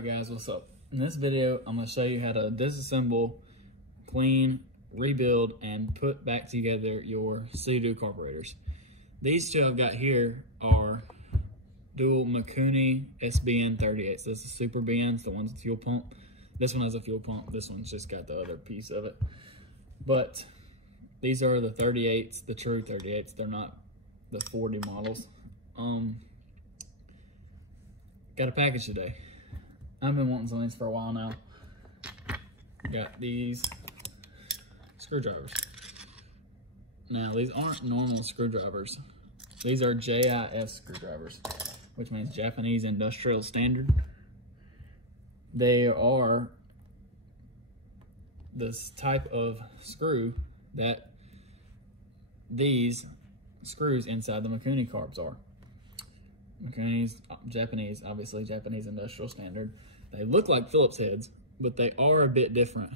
Alright guys, what's up? In this video, I'm going to show you how to disassemble, clean, rebuild, and put back together your Sea-Doo carburetors. These two I've got here are dual MIKUNI SBN 38s. This is Super BNs, the ones with fuel pump. This one has a fuel pump. This one's just got the other piece of it. But these are the 38s, the true 38s. They're not the 40 models. Got a package today. I've been wanting some of these for a while now. Got these screwdrivers. Now, these aren't normal screwdrivers. These are JIS screwdrivers, which means Japanese Industrial Standard. They are this type of screw that these screws inside the MIKUNI carbs are. MIKUNI's Japanese, obviously Japanese Industrial Standard. They look like Phillips heads, but they are a bit different.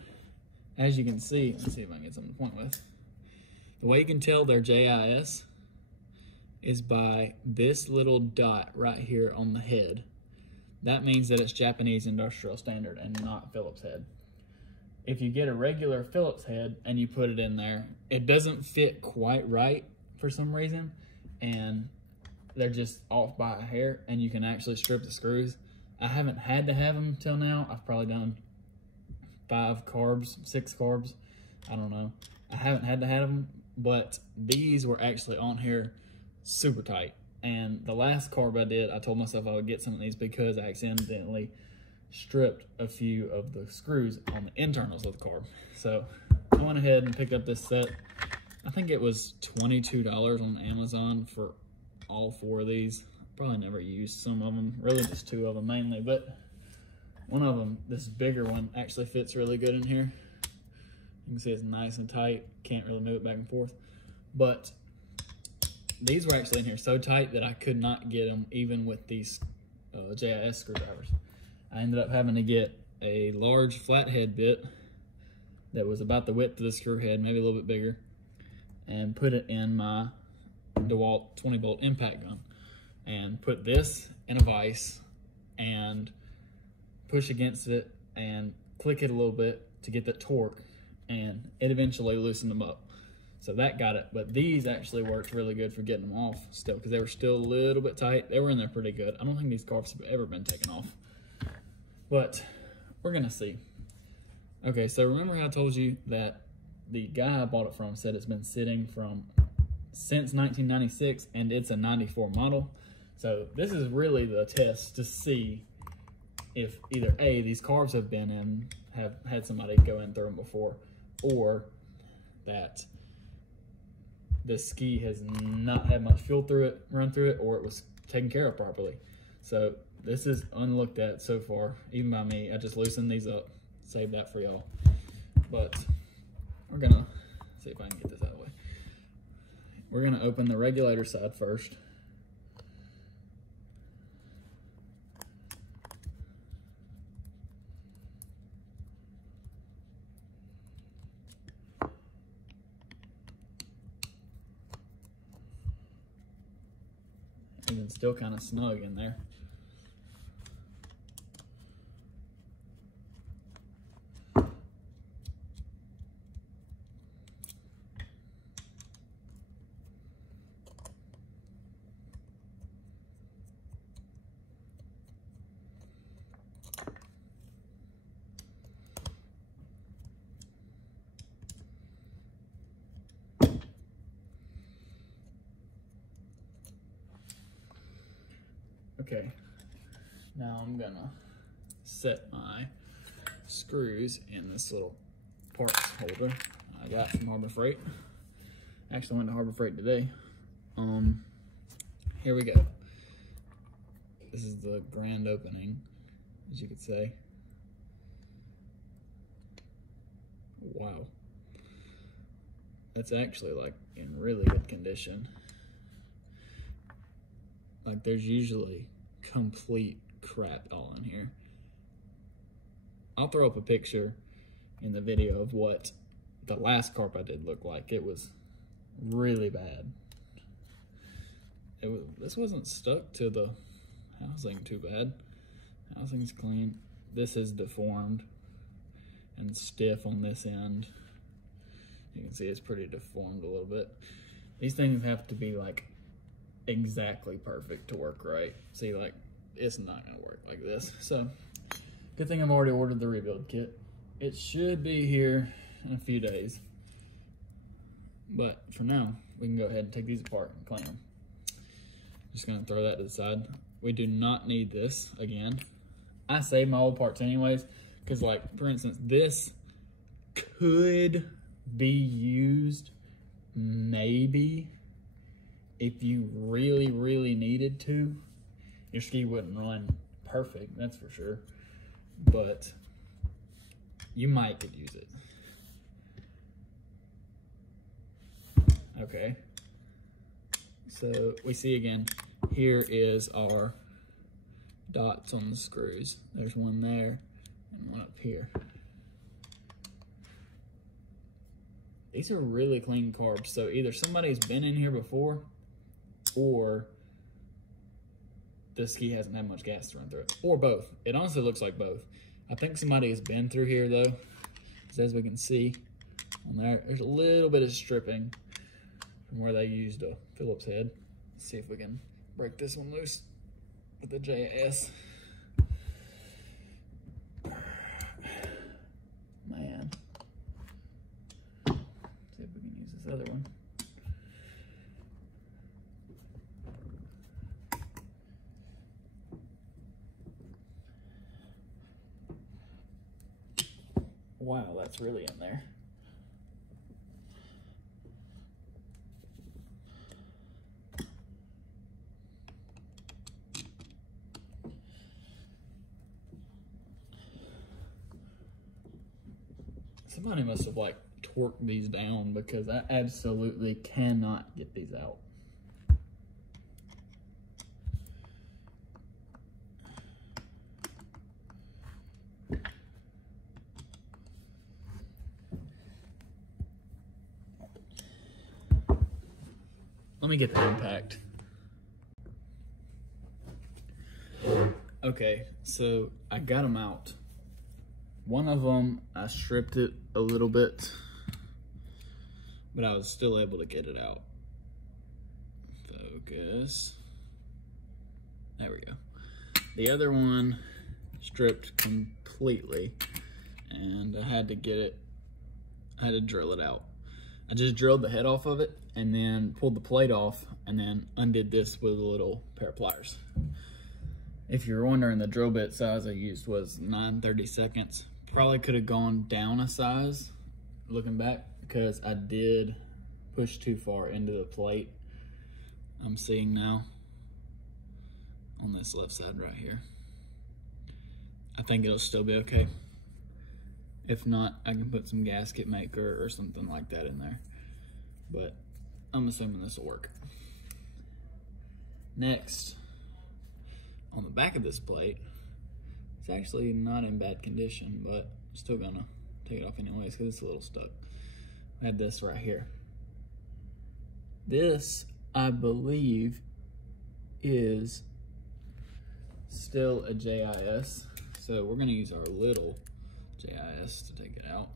As you can see, let's see if I can get something to point with. The way you can tell they're JIS is by this little dot right here on the head. That means that it's Japanese Industrial Standard and not Phillips head. If you get a regular Phillips head and you put it in there, it doesn't fit quite right for some reason, and they're just off by a hair, and you can actually strip the screws. I haven't had to have them till now. I've probably done 5 carbs, 6 carbs. I don't know. I haven't had to have them, but these were actually on here super tight. And the last carb I did, I told myself I would get some of these because I accidentally stripped a few of the screws on the internals of the carb. So I went ahead and picked up this set. I think it was $22 on Amazon for all 4 of these. Probably never used some of them, really just 2 of them mainly, but one of them, this bigger one, actually fits really good in here. You can see it's nice and tight, can't really move it back and forth. But these were actually in here so tight that I could not get them even with these JIS screwdrivers. I ended up having to get a large flathead bit that was about the width of the screw head, maybe a little bit bigger, and put it in my DeWalt 20-volt impact gun, and put this in a vise and push against it and click it a little bit to get that torque, and it eventually loosened them up. So that got it, but these actually worked really good for getting them off still, because they were still a little bit tight. They were in there pretty good. I don't think these carbs have ever been taken off, but we're gonna see. Okay, so remember how I told you that the guy I bought it from said it's been sitting since 1996, and it's a 94 model. So this is really the test to see if either A, these carbs have been in, have had somebody go in through them before, or that this ski has not had much fuel run through it, or it was taken care of properly. So this is unlooked at so far, even by me. I just loosened these up, save that for y'all. But we're gonna see if I can get this out of the way. We're gonna open the regulator side first. And it's still kind of snug in there. Okay, now I'm gonna set my screws in this little parts holder I got from Harbor Freight. Actually went to Harbor Freight today. Here we go. This is the grand opening, as you could say. Wow. That's actually like in really good condition. Like there's usually complete crap all in here. I'll throw up a picture in the video of what the last carp I did look like. It was really bad. This wasn't stuck to the housing too bad. Housing's clean. this is deformed and stiff on this end. You can see it's pretty deformed a little bit. These things have to be like exactly perfect to work right. See, like, it's not gonna work like this. So, good thing I've already ordered the rebuild kit. It should be here in a few days. But for now, we can go ahead and take these apart and clean them. Just gonna throw that to the side. We do not need this again. I save my old parts anyways, because like, for instance, this could be used maybe if you really, really needed to. Your ski wouldn't run perfect, that's for sure. But you might could use it. Okay. So we see again, here is our dots on the screws. There's one there and one up here. These are really clean carbs, so either somebody's been in here before or the ski hasn't had much gas to run through it, or both. It honestly looks like both. I think somebody has been through here though, because as we can see on there, there's a little bit of stripping from where they used a Phillips head. Let's see if we can break this one loose with the JS. Man. See if we can use this other one. Wow, that's really in there. Somebody must have like torqued these down, because I absolutely cannot get these out. Let me get the impact. Okay, so I got them out. One of them, I stripped it a little bit, but I was still able to get it out. Focus. There we go. The other one stripped completely, and I had to get it, I had to drill it out. I just drilled the head off of it and then pulled the plate off and then undid this with a little pair of pliers. If you're wondering, the drill bit size I used was 9/32. Probably could have gone down a size looking back, because I did push too far into the plate. I'm seeing now on this left side right here. I think it'll still be okay. If not, I can put some gasket maker or something like that in there. But I'm assuming this will work. Next, on the back of this plate, it's actually not in bad condition, but I'm still gonna take it off anyways because it's a little stuck. I had this right here. This, I believe, is still a JIS. So we're gonna use our little JIS to take it out.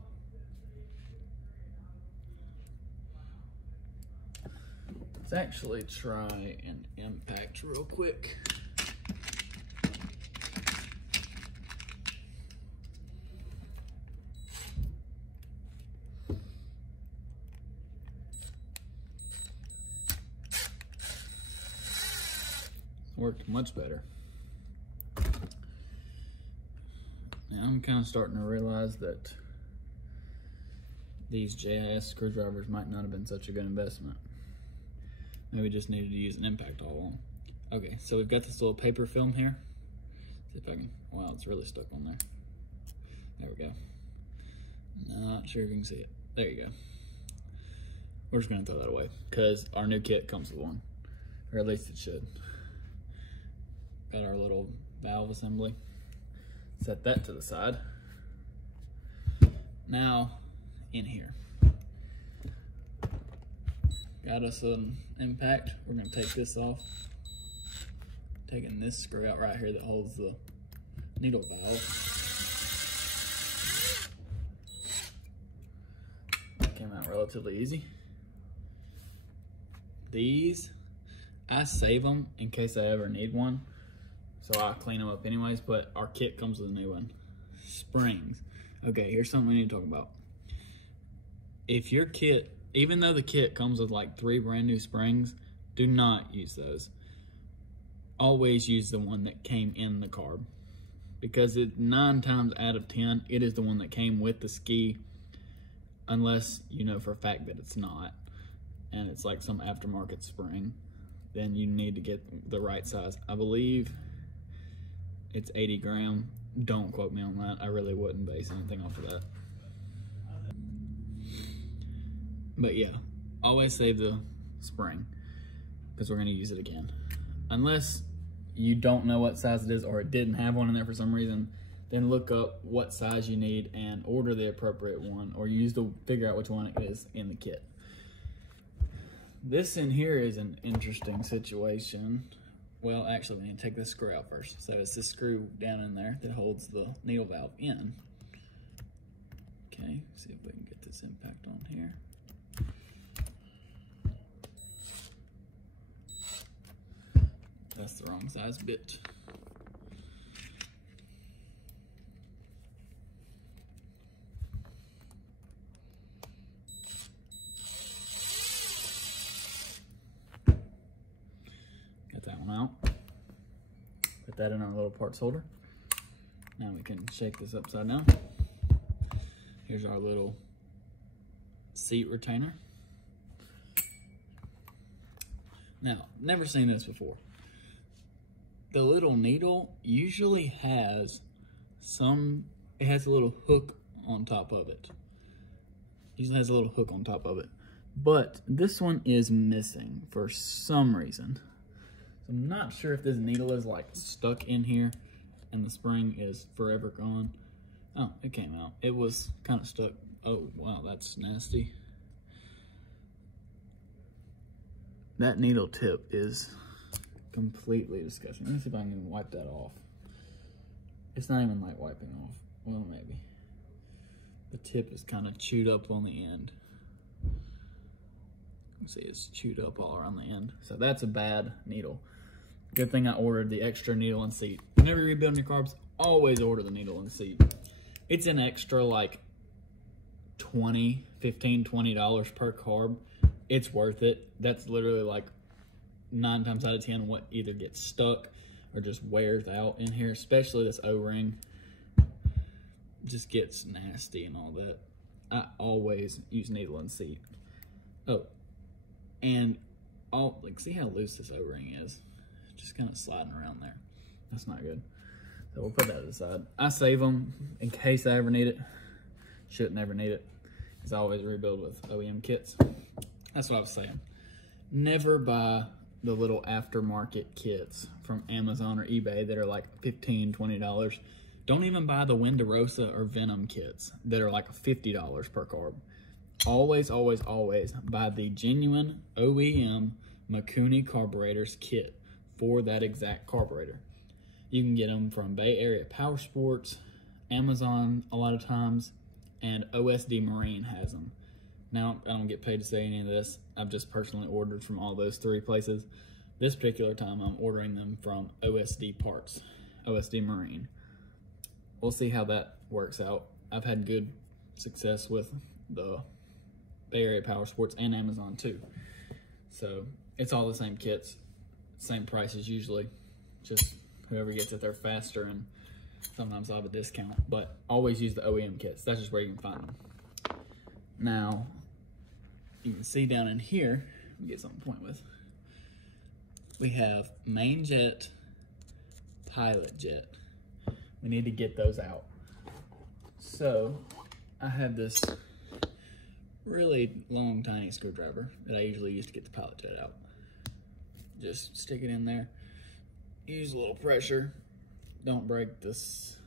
Let's actually try an impact real quick. Worked much better. Now I'm kind of starting to realize that these JIS screwdrivers might not have been such a good investment. Maybe just needed to use an impact all along. Okay, so we've got this little paper film here. See if I can, wow, it's really stuck on there. There we go. Not sure if you can see it. There you go. We're just gonna throw that away because our new kit comes with one, or at least it should. Got our little valve assembly. Set that to the side. Now, in here. Got us an impact. We're gonna take this off. Taking this screw out right here that holds the needle valve. out relatively easy. These, I save them in case I ever need one. So I clean them up anyways, but our kit comes with a new one. Springs. Okay, here's something we need to talk about. If your kit, even though the kit comes with like 3 brand new springs, do not use those. Always use the one that came in the carb, because 9 times out of 10, it is the one that came with the ski, unless you know for a fact that it's not, and it's like some aftermarket spring, then you need to get the right size. I believe it's 80 gram. Don't quote me on that. I really wouldn't base anything off of that. But yeah, always save the spring, because we're gonna use it again. Unless you don't know what size it is, or it didn't have one in there for some reason, then look up what size you need and order the appropriate one, or use to figure out which one it is in the kit. This in here is an interesting situation. Well, actually, we need to take this screw out first. So it's this screw down in there that holds the needle valve in. Okay, see if we can get this impact on here. That's the wrong size bit. Got that one out. Put that in our little parts holder. Now we can shake this upside down. Here's our little seat retainer. Now, never seen this before. The little needle usually has it has a little hook on top of it. Usually has a little hook on top of it. But this one is missing for some reason. So I'm not sure if this needle is like stuck in here and the spring is forever gone. Oh, it came out. It was kind of stuck. Oh, wow, that's nasty. That needle tip is completely disgusting. Let me see if I can even wipe that off. It's not even like wiping off. Well, maybe. The tip is kind of chewed up on the end. Let's see, it's chewed up all around the end. So that's a bad needle. Good thing I ordered the extra needle and seat. Whenever you're rebuilding your carbs, always order the needle and seat. It's an extra like $15, $20 per carb. It's worth it. That's literally like 9 times out of 10 what either gets stuck or just wears out in here, especially this O-ring. Just gets nasty and all that. I always use needle and seat. Oh, and like, see how loose this O-ring is? Just kind of sliding around there. That's not good. So we'll put that to the side. I save them in case I ever need it. Shouldn't ever need it, because I always rebuild with OEM kits. That's what I was saying. Never buy the little aftermarket kits from Amazon or eBay that are like $15, $20. Don't even buy the Wenderosa or Venom kits that are like $50 per carb. Always, always, always buy the genuine OEM MIKUNI carburetors kit for that exact carburetor. You can get them from Bay Area Power Sports, Amazon a lot of times, and OSD Marine has them. Now, I don't get paid to say any of this. I've just personally ordered from all those 3 places. This particular time, I'm ordering them from OSD Parts, OSD Marine. We'll see how that works out. I've had good success with the Bay Area Power Sports and Amazon too. So it's all the same kits, same prices usually. Just whoever gets it there faster, and sometimes I'll have a discount. But always use the OEM kits. That's just where you can find them. Now, you can see down in here, let me get something to point with. We have main jet, pilot jet. We need to get those out. So, I have this really long, tiny screwdriver that I usually use to get the pilot jet out. Just stick it in there. Use a little pressure. Don't break this,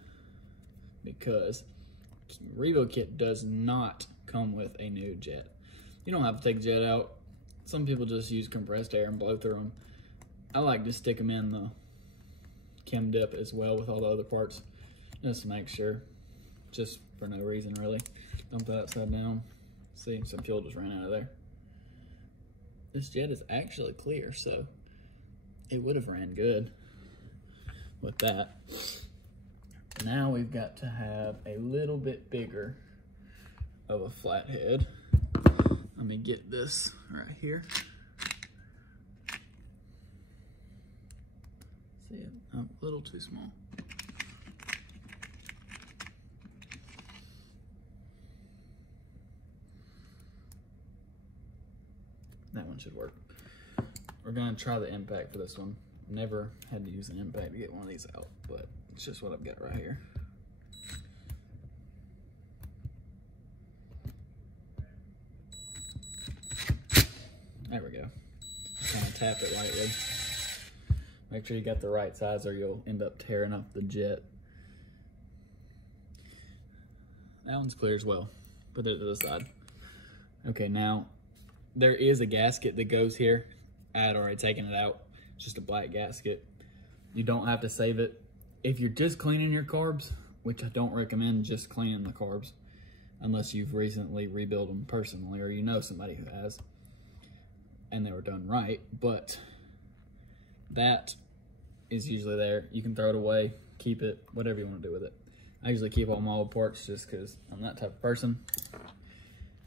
because rebuild kit does not come with a new jet. You don't have to take the jet out. Some people just use compressed air and blow through them. I like to stick them in the chem dip as well with all the other parts, just to make sure, just for no reason really. Dump that upside down. See, some fuel just ran out of there. This jet is actually clear, so it would have ran good with that. Now we've got to have a little bit bigger of a flathead. Let me get this right here. See it? Oh, a little too small. That one should work. We're gonna try the impact for this one. Never had to use an impact to get one of these out, but it's just what I've got right here. There we go. Kind of tap it lightly. Make sure you got the right size or you'll end up tearing up the jet. That one's clear as well. Put it to the side. Okay, now there is a gasket that goes here. I had already taken it out. It's just a black gasket. You don't have to save it. If you're just cleaning your carbs, which I don't recommend just cleaning the carbs, unless you've recently rebuilt them personally or you know somebody who has, and they were done right, but that is usually there. You can throw it away, keep it, whatever you want to do with it. I usually keep all my old parts just because I'm that type of person,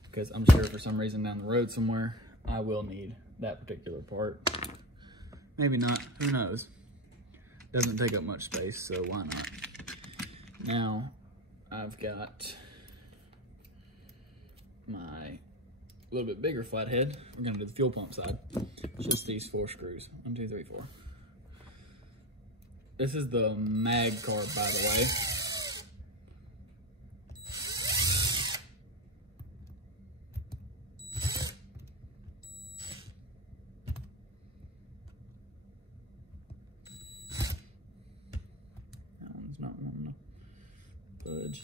because I'm sure for some reason down the road somewhere, I will need that particular part. Maybe not, who knows? Doesn't take up much space, so why not? Now, I've got my little bit bigger flathead. We're gonna do the fuel pump side. It's just these 4 screws. 1, 2, 3, 4. This is the mag carb, by the way. That one's not wanting to budge.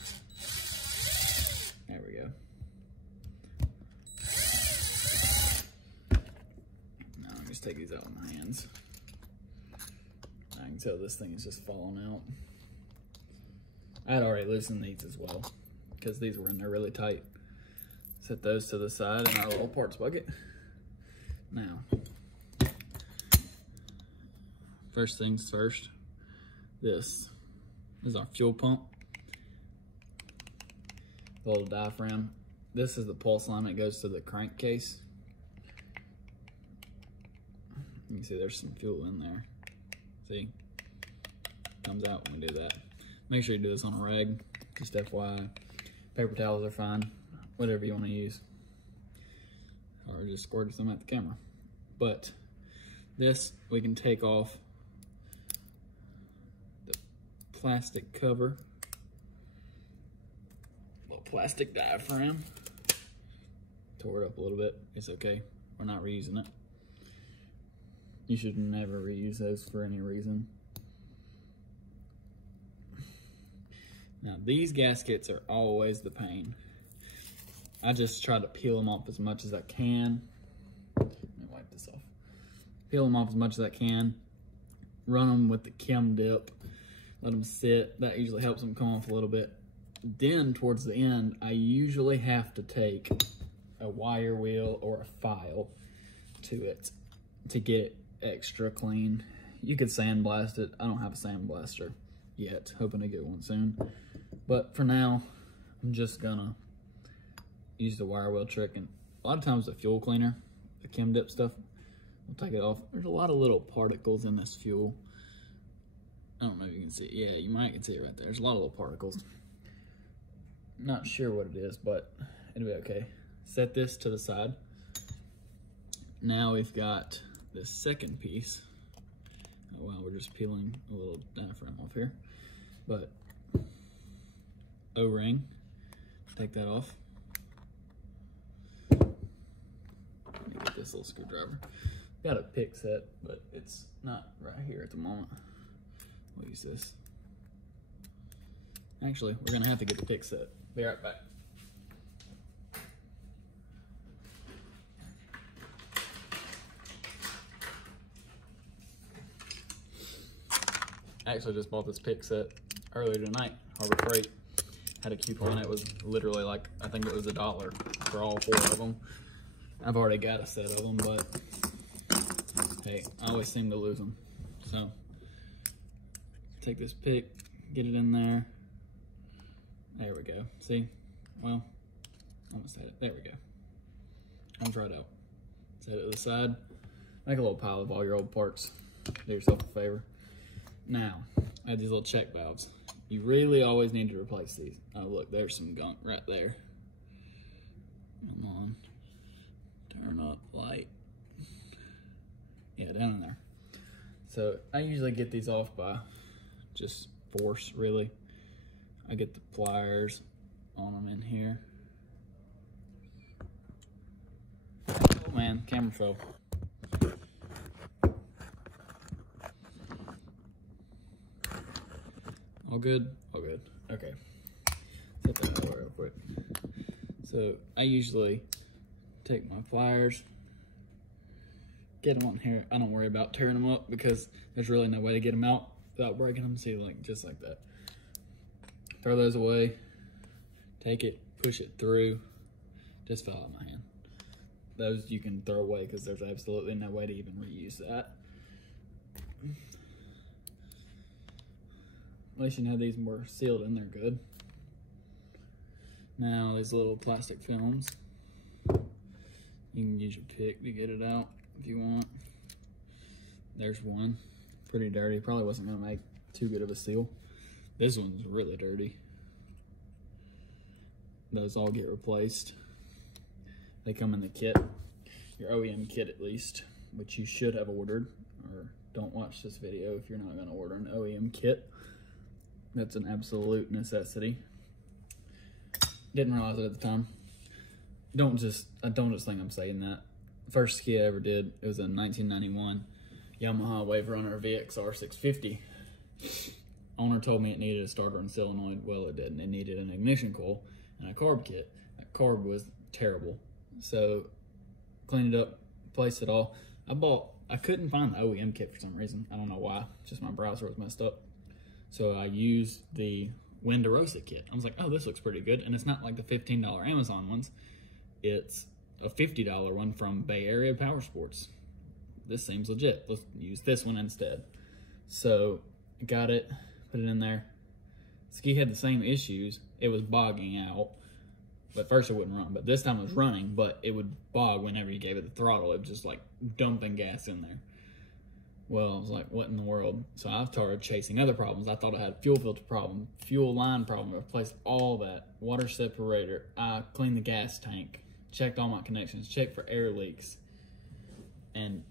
There we go. Take these out with my hands. I can tell this thing is just falling out. I had already loosened these as well because these were in there really tight. Set those to the side in our little parts bucket. Now, first things first, this is our fuel pump. The little diaphragm. This is the pulse line that goes to the crankcase. You can see there's some fuel in there. See? Comes out when we do that. Make sure you do this on a rag, just FYI. Paper towels are fine, whatever you want to use. Or just squirt some at the camera. But this, we can take off the plastic cover. Little plastic diaphragm. Tore it up a little bit, it's okay. We're not reusing it. You should never reuse those for any reason. Now these gaskets are always the pain. I just try to peel them off as much as I can. Let me wipe this off. Peel them off as much as I can. Run them with the chem dip. Let them sit. That usually helps them come off a little bit. Then towards the end, I usually have to take a wire wheel or a file to it to get it extra clean. You could sandblast it. I don't have a sandblaster yet, hoping to get one soon. But for now, I'm just gonna use the wire wheel trick. And a lot of times the fuel cleaner, the chem dip stuff, we'll take it off. There's a lot of little particles in this fuel. I don't know if you can see it. Yeah, you might can see it right there. There's a lot of little particles. Not sure what it is, but it'll be okay. Set this to the side. Now we've got this second piece. Oh wow, we're just peeling a little diaphragm off here. But O-ring, take that off. Let me get this little screwdriver. Got a pick set, but it's not right here at the moment. We'll use this. Actually, we're gonna have to get the pick set. Be right back. I actually just bought this pick set earlier tonight, Harbor Freight. Had a coupon, it was literally like, I think it was $1. for all 4 of them. I've already got a set of them, but hey, I always seem to lose them. So take this pick, get it in there. There we go. See? Well, almost had it. There we go. Comes right out. Set it to the side. Make a little pile of all your old parts. Do yourself a favor. Now, I have these little check valves. You really always need to replace these. Oh, look, there's some gunk right there. Come on. Turn up light. Yeah, down in there. So I usually get these off by just force, really. I get the pliers on them in here. Oh man, camera fell. All good? All good. Okay. Set that out real quick. So I usually take my pliers, get them on here. I don't worry about tearing them up because there's really no way to get them out without breaking them. See, like just like that. Throw those away. Take it, push it through. Just fell out of my hand. Those you can throw away because there's absolutely no way to even reuse that. At least you know these were sealed in there good. Now these little plastic films. You can use your pick to get it out if you want. There's one. Pretty dirty. Probably wasn't going to make too good of a seal. This one's really dirty. Those all get replaced. They come in the kit. Your OEM kit at least, which you should have ordered. Or don't watch this video if you're not going to order an OEM kit. That's an absolute necessity. Didn't realize it at the time. Don't just think I'm saying that. First ski I ever did, it was a 1991 Yamaha Wave Runner VXR 650. Owner told me it needed a starter and solenoid. Well, it didn't. It needed an ignition coil and a carb kit. That carb was terrible. So cleaned it up, placed it all. I couldn't find the OEM kit for some reason. I don't know why. Just my browser was messed up. So I used the Winderosa kit. I was like, oh, this looks pretty good. And it's not like the $15 Amazon ones. It's a $50 one from Bay Area Power Sports. This seems legit. Let's use this one instead. So got it, put it in there. Ski had the same issues. It was bogging out. But first it wouldn't run. But this time it was running, but it would bog whenever you gave it the throttle. It was just like dumping gas in there. Well, I was like, what in the world? So I started chasing other problems. I thought I had a fuel filter problem, fuel line problem. I replaced all that. Water separator. I cleaned the gas tank. Checked all my connections. Checked for air leaks. And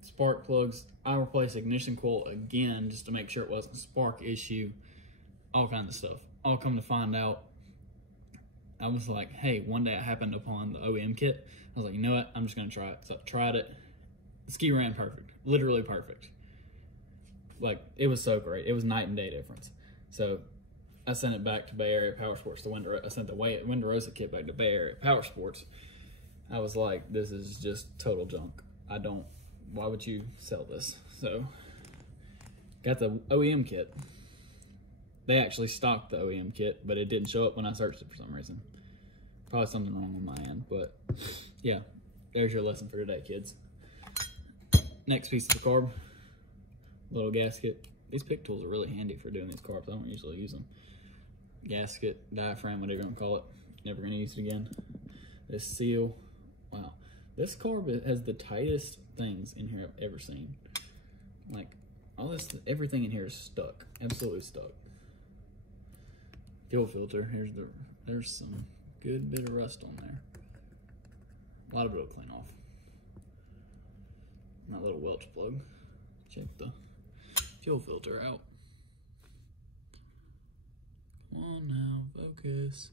spark plugs. I replaced ignition coil again just to make sure it wasn't a spark issue. All kinds of stuff. All come to find out, I was like, hey, one day I happened upon the OEM kit. I was like, you know what? I'm just going to try it. So I tried it. The ski ran perfect. Literally perfect. Like, it was so great. It was night and day difference. So I sent it back to Bay Area Power Sports. I sent the Winderosa kit back to Bay Area Power Sports. I was like, this is just total junk. Why would you sell this? So got the OEM kit. They actually stocked the OEM kit, but it didn't show up when I searched it for some reason. Probably something wrong with my end, but yeah, there's your lesson for today, kids. Next piece of the carb, little gasket. These pick tools are really handy for doing these carbs. I don't usually use them. Gasket, diaphragm, whatever you want to call it. Never gonna use it again. This seal, wow. This carb has the tightest things in here I've ever seen. Like, everything in here is stuck, absolutely stuck. Fuel filter, there's some good bit of rust on there. A lot of it will clean off. That little Welch plug. Check the fuel filter out. Come on now, focus.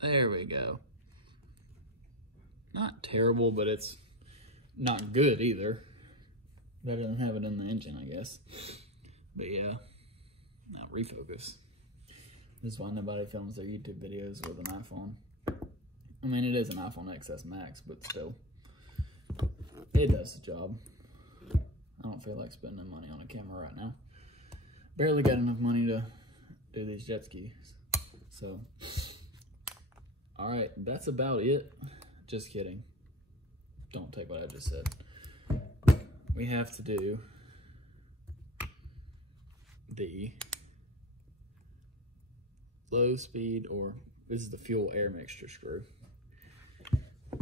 There we go. Not terrible, but it's not good either. Better than having it in the engine, I guess. But yeah, now refocus. This is why nobody films their YouTube videos with an iPhone. I mean, it is an iPhone XS Max, but still. it does the job. I don't feel like spending money on a camera right now. Barely got enough money to do these jet skis. So, all right, that's about it. Just kidding. Don't take what I just said. We have to do the low speed, or this is the fuel air mixture screw.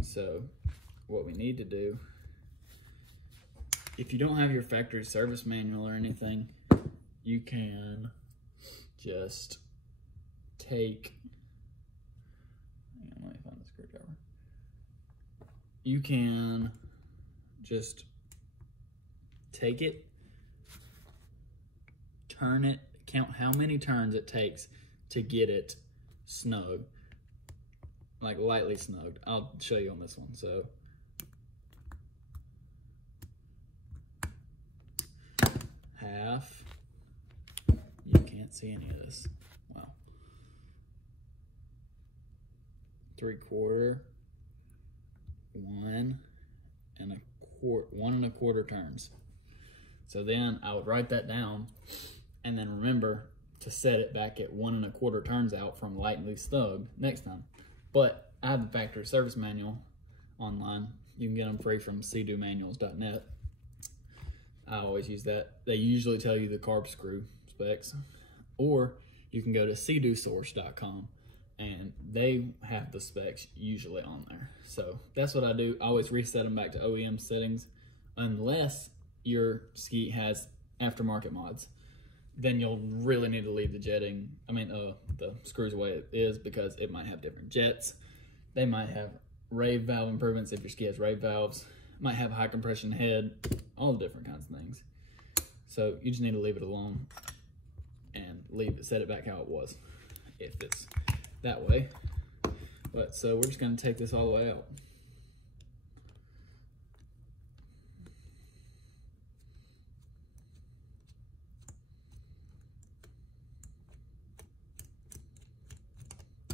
So what we need to do, if you don't have your factory service manual or anything, you can just take, let me find the screwdriver. You can just take it, turn it, count how many turns it takes to get it snug, like lightly snugged. I'll show you on this one. So half, you can't see any of this. Wow. 3/4, 1 1.25 turns. So then I would write that down and then remember to set it back at 1 1/4 turns out from lightly snug next time. But I have the factory service manual online. You can get them free from cdomanuals.net. I always use that. They usually tell you the carb screw specs. Or you can go to cdosource.com and they have the specs usually on there. So that's what I do. I always reset them back to OEM settings unless your ski has aftermarket mods. Then you'll really need to leave the jetting, the screws the way it is, because it might have different jets. They might have rave valve improvements if your ski has rave valves. Might have high compression head, all the different kinds of things. So you just need to leave it alone and set it back how it was, if it's that way. But so we're just gonna take this all the way out.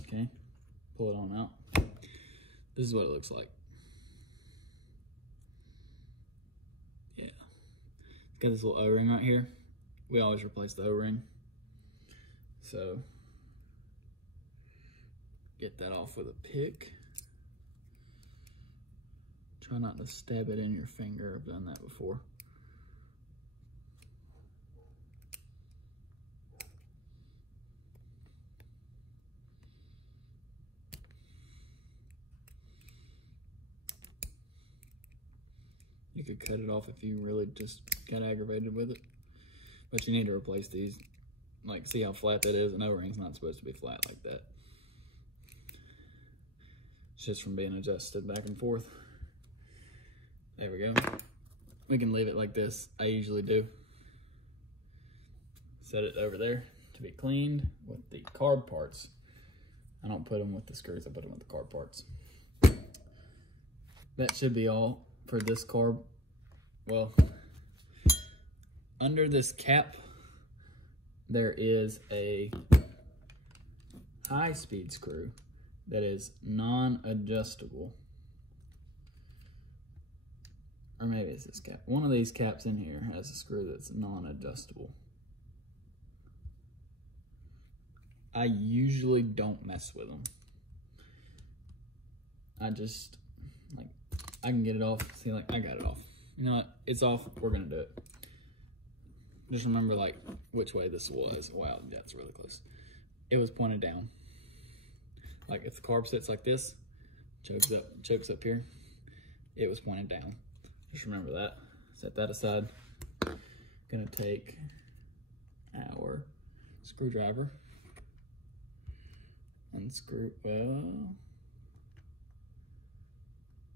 Okay, pull it on out. This is what it looks like. Yeah, it's got this little O-ring right here. We always replace the O-ring. So, get that off with a pick. Try not to stab it in your finger. I've done that before. You could cut it off if you really just got aggravated with it. But you need to replace these. Like, see how flat that is? An O-ring's not supposed to be flat like that. It's just from being adjusted back and forth. There we go. We can leave it like this. I usually do. Set it over there to be cleaned with the carb parts. I don't put them with the screws, I put them with the carb parts. That should be all for this carb. Well, under this cap, there is a high-speed screw that is non-adjustable. Or maybe it's this cap. One of these caps in here has a screw that's non-adjustable. I usually don't mess with them. I just, like, I can get it off. See, like, I got it off. You know what? It's off. We're going to do it. Just remember, like, which way this was. Wow, that's really close. It was pointed down. Like, if the carb sits like this, chokes up here, it was pointed down. Just remember that. Set that aside. Gonna take our screwdriver. Unscrew, well,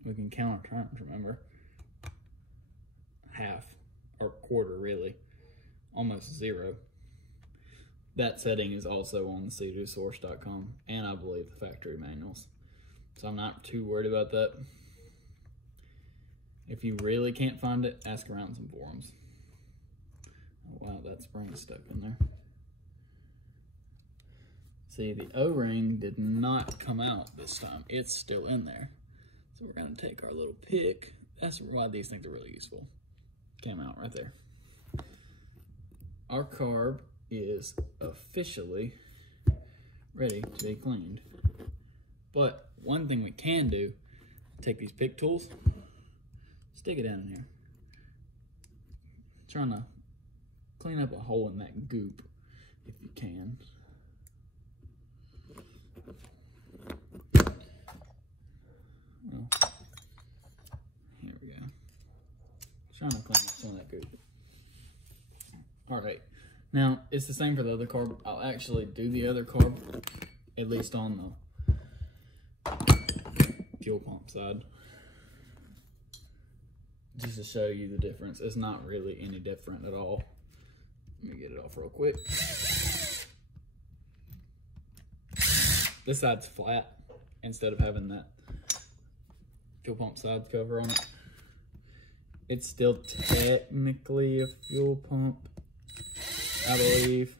we can count our turns, remember? Half, or quarter really, almost 0. That setting is also on the cdosource.com, and I believe the factory manuals. So I'm not too worried about that. If you really can't find it, ask around some forums. Oh, wow, that spring's stuck in there. See, the O-ring did not come out this time. It's still in there. So we're gonna take our little pick that's why these things are really useful. Came out right there. Our carb is officially ready to be cleaned. But one thing we can do, take these pick tools, stick it down in here. Trying to clean up a hole in that goop if you can. Well, here we go. Trying to clean up some of that goop. All right, now it's the same for the other carb. I'll actually do the other carb, at least on the fuel pump side, just to show you the difference. It's not really any different at all. Let me get it off real quick. This side's flat instead of having that fuel pump side cover on it. It's still technically a fuel pump, I believe.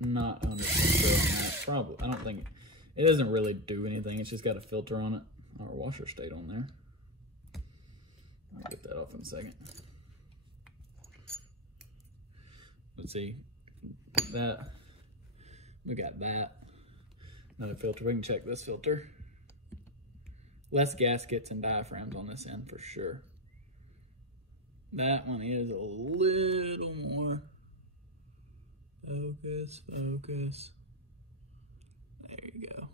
Not 100% sure on that. Probably. I don't think it doesn't really do anything. It's just got a filter on it. Our washer stayed on there. I'll get that off in a second. Let's see. That. We got that. Another filter. We can check this filter. Less gaskets and diaphragms on this end for sure. That one is a little more. Focus, focus. There you go.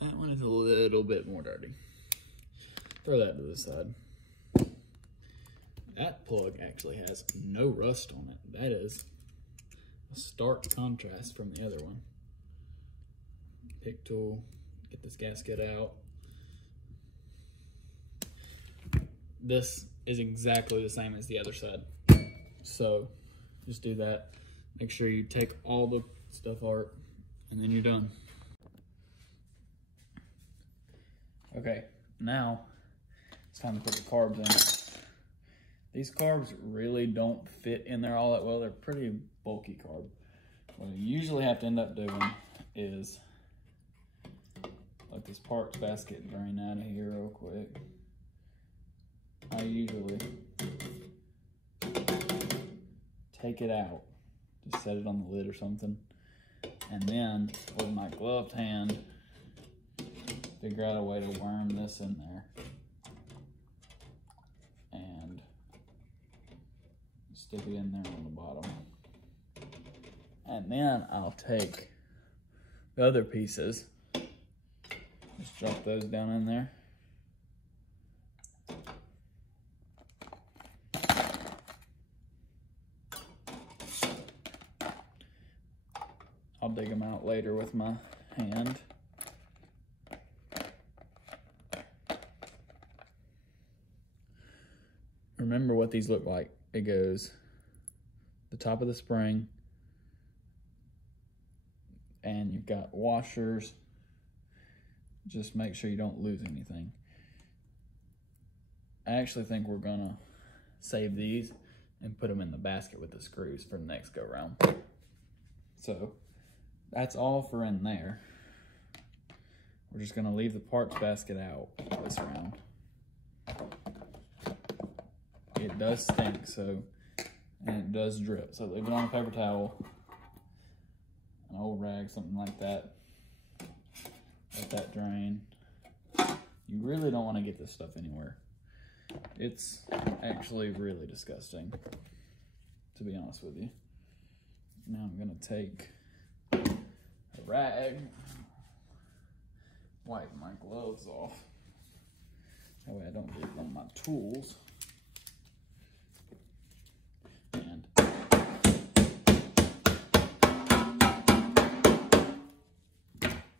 That one is a little bit more dirty. Throw that to the side. That plug actually has no rust on it. That is a stark contrast from the other one. Pick tool, get this gasket out. This is exactly the same as the other side. So just do that. Make sure you take all the stuff out and then you're done. Okay, now it's time to put the carbs in. These carbs really don't fit in there all that well. They're pretty bulky carb. What you usually have to end up doing is let this parts basket drain out of here real quick. I usually take it out, just set it on the lid or something, and then with my gloved hand, figure out a way to worm this in there and stick it in there on the bottom. And then I'll take the other pieces, just drop those down in there. I'll dig them out later with my hand. Remember what these look like. It goes the top of the spring, and you've got washers. Just make sure you don't lose anything. I actually think we're gonna save these and put them in the basket with the screws for the next go round. So that's all for in there. We're just gonna leave the parts basket out this round. It does stink, so, and it does drip. So leave it on a paper towel, an old rag, something like that. Let that drain. You really don't want to get this stuff anywhere. It's actually really disgusting, to be honest with you. Now I'm gonna take a rag, wipe my gloves off. That way I don't get it on my tools. And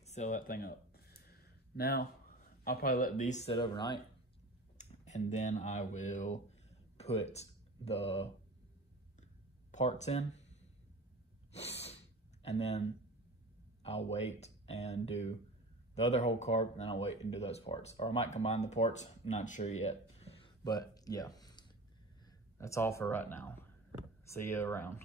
seal that thing up. Now, I'll probably let these sit overnight, and then I will put the parts in, and then I'll wait and do the other whole carb, and then I'll wait and do those parts. Or I might combine the parts, I'm not sure yet. But yeah, that's all for right now. See you around.